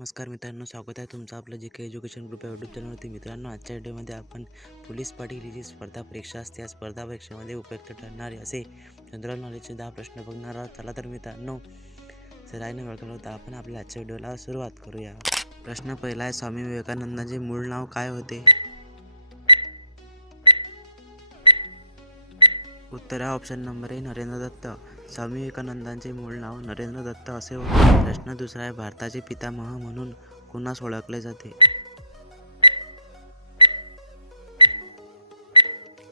नमस्कार मित्रांनो स्वागत आहे तुमचं आपलं जे काही एज्युकेशन ग्रुप आहे यूट्यूब चॅनलवरती मित्रांनो आजच्या व्हिडिओमध्ये आपण पोलीस पाटील ही जी स्पर्धा परीक्षा असते या स्पर्धा परीक्षेमध्ये उपयुक्त ठरणारे असे जनरल नॉलेजचे दहा प्रश्न बघणार आहोत. चला तर मित्रांनो सरायने वेळखलं होतं आपण आपल्या आजच्या व्हिडिओला सुरुवात करूया. प्रश्न पहिला आहे स्वामी विवेकानंदांचे मूळ नाव काय होते? उत्तर हा ऑप्शन नंबर आहे नरेंद्र दत्त. स्वामी विवेकानंदांचे मूळ नाव नरेंद्र दत्त असे होते. प्रश्न दुसरा आहे भारताचे पितामह म्हणून कुणास ओळखले जाते?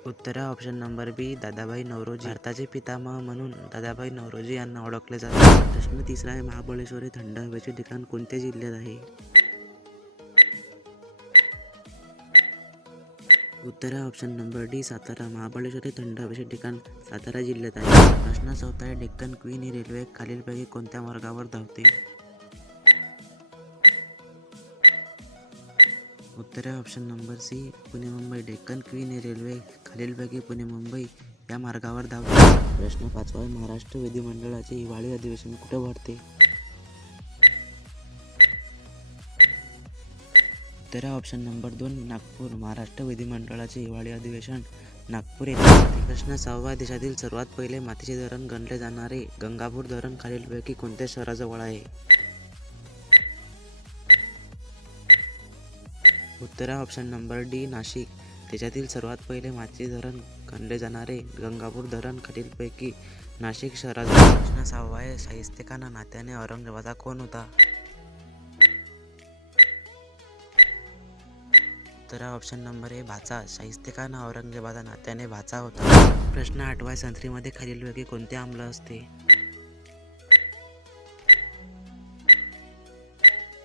उत्तर आहे option number B Dadabhai Naoroji. भारताचे पितामह म्हणून दादाभाई नवरोजी यांना ओळखले जाते. प्रश्न तिसरा आहे महाबळेश्वर हे थंड हवेचे ठिकाण कोणत्या जिल्ह्यात आहे? उत्तर option number D Satara Mahabaleshwar हे थंड हवेचे ठिकाण. सातारा जिल्ह्यात आहे. प्रश्न चौथा आहे डेक्कन क्वीन ही रेल्वे खालीलपैकी कोणत्या मार्गावर धावते? उत्तर आहे option number C Pune Mumbai. Deccan queen ही रेल्वे खालीलपैकी पुणे मुंबई या मार्गावर धावते. प्रश्न पाचवा महाराष्ट्र विधिमंडळाचे हिवाळी अधिवेशन कुठे भरते? उत्तर ऑप्शन नंबर दोन नागपूर. महाराष्ट्र विधिमंडळाचे हिवाळी अधिवेशन नागपूर येथे होते. प्रश्न सहावा देशातील सर्वात पहिले मातीचे धरण गणले जाणारे गंगापूर धरण खालीलपैकी कोणत्या शहराजवळ आहे? उत्तर ऑप्शन नंबर डी नाशिक. देशातील सर्वात पहिले मातीचे धरण गणले जाणारे गंगापूर धरण खालीलपैकी नाशिक शहराजवळ कृष्ण सहावा साहित्यकांना नात्याने औरंगजेबाचा कोण होता. तर ऑप्शन नंबर आहे भाचा शाहिस्तेखान हा औरंगजेबाचा नात्याने भाचा होता. प्रश्न आठवा संत्रीमध्ये खालीलपैकी कोणते आम्ल असते?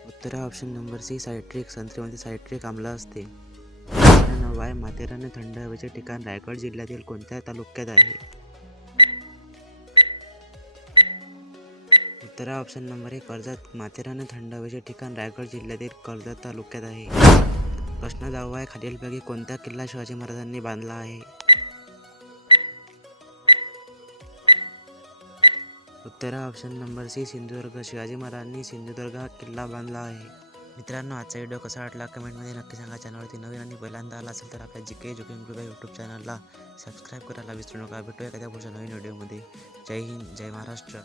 उत्तर ऑप्शन नंबर सी सायट्रिक. संत्रीमध्ये सायट्रिक आम्ल असते. प्रश्न आहे माथेरान थंड हवेचे ठिकाण रायगड जिल्ह्यातील कोणत्या तालुक्यात आहे? उत्तरा option number A Karjat. Matheran थंड हवेचे ठिकाण रायगड जिल्ह्यातील कर्जत तालुक्यात आहे. प्रश्न दहावा आहे खालीलपैकी कोणता किल्ला शिवाजी महाराजांनी बांधला आहे? उत्तर option number C Sindhudurg. Shivaji महाराजांनी सिंधुदुर्ग हा किल्ला बांधला आहे. मित्रांनो आजचा व्हिडिओ कसा वाटला कमेंटमध्ये नक्की सांगा. चॅनलवरती नवीन आणि पहिल्यांदा आला असेल तर आपल्या G K joking group YouTube चॅनलला सबस्क्राईब करायला विसरू नका. भेटूया एखाद्या पुढच्या नवीन व्हिडिओमध्ये जय हिंद जय महाराष्ट्र.